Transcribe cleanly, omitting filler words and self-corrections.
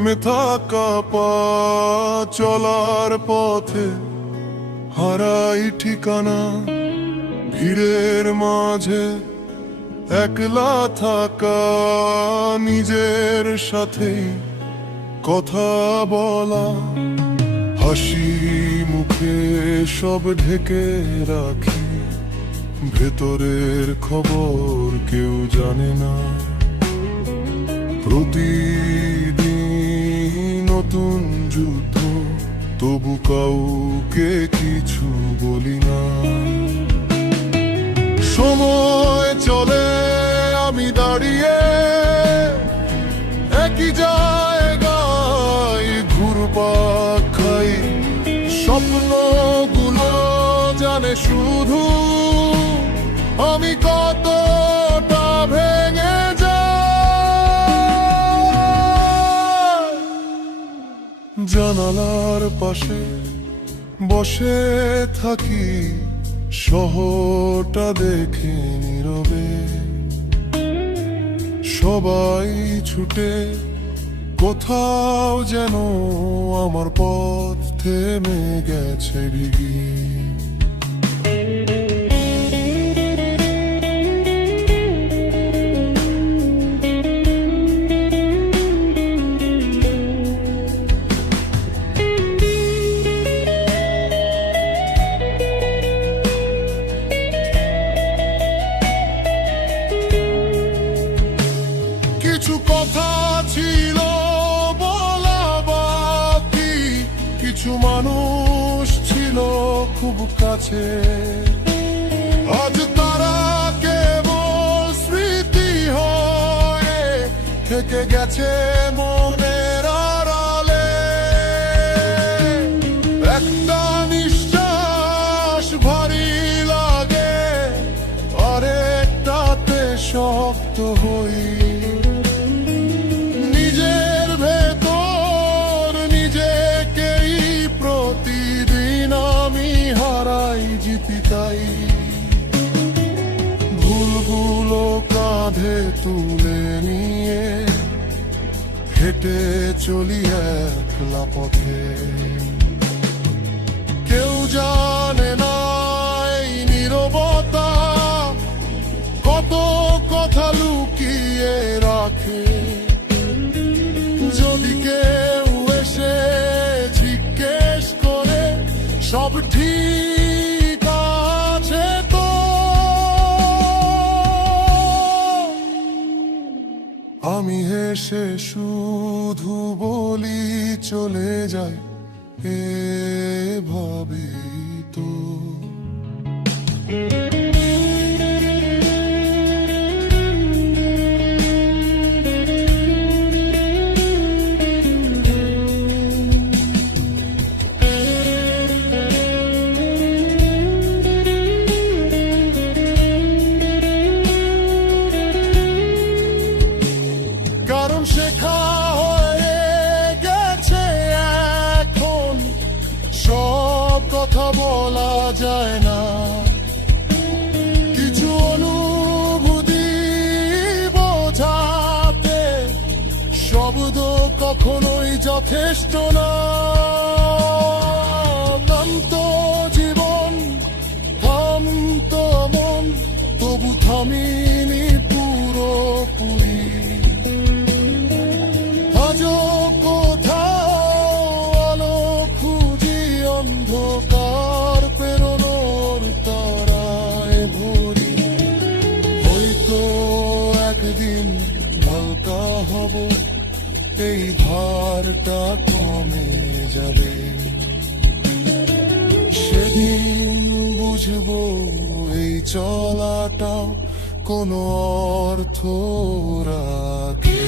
থেমে থাকা পা চলার পথে হারাই ঠিকানা, ভিড়ের মাঝে একলা থাকা, নিজের সাথেই কথা বলা, হাসি মুখে সব ঢেকে রাখি, ভেতরের খবর কেউ জানে না। প্রতিদিন নতুন যুদ্ধ, তবু কাউকে কিছু বলি না। সময় চলে, আমি দাঁড়িয়ে একই জায়গায় ঘুরপাক খাই, স্বপ্নগুলো জানে শুধু আমি কতটা ভেঙে যাই। জানালার পাশে বসে থাকি, শহরটা দেখে নীরবে, সবাই ছুটে কোথাও যেন আমার পথ থেমে গেছে ভিগি। কিছু কথা ছিল বলা বাকি, কিছু মানুষ ছিল খুব কাছে, আজ তারা কেবল স্মৃতি হয়ে থেকে গেছে মনের আড়ালে। একটা নিঃশ্বাস ভারী লাগে, আরেকটাতে শক্ত হই, তাই ভুলগুলো কাঁধে তুলে নিয়ে হেঁটে চলি একলা পথে। কেউ জানে না এই নীরবতা কত কথা লুকিয়ে রাখে, যদি কেউ এসে জিজ্ঞেস করে সব ঠিক আমি হেসে শুধু বলি চলে যায় এভাবেই তো। কারণ শেখা হয়ে গেছে এখন, সব কথা বলা যায় না, কিছু অনুভূতি বোঝাতে শব্দ কখনোই যথেষ্ট না। ক্লান্ত জীবন, ক্লান্ত মন, তবু থামিনি পুরোপুরি। অন্ধকার পেরোনোর তারায় ভরি, হয়তো একদিন হালকা হব, এই ভারটা কমে যাবে, সেদিন বুঝবো এই চলাটা কোনো অর্থ রাখে।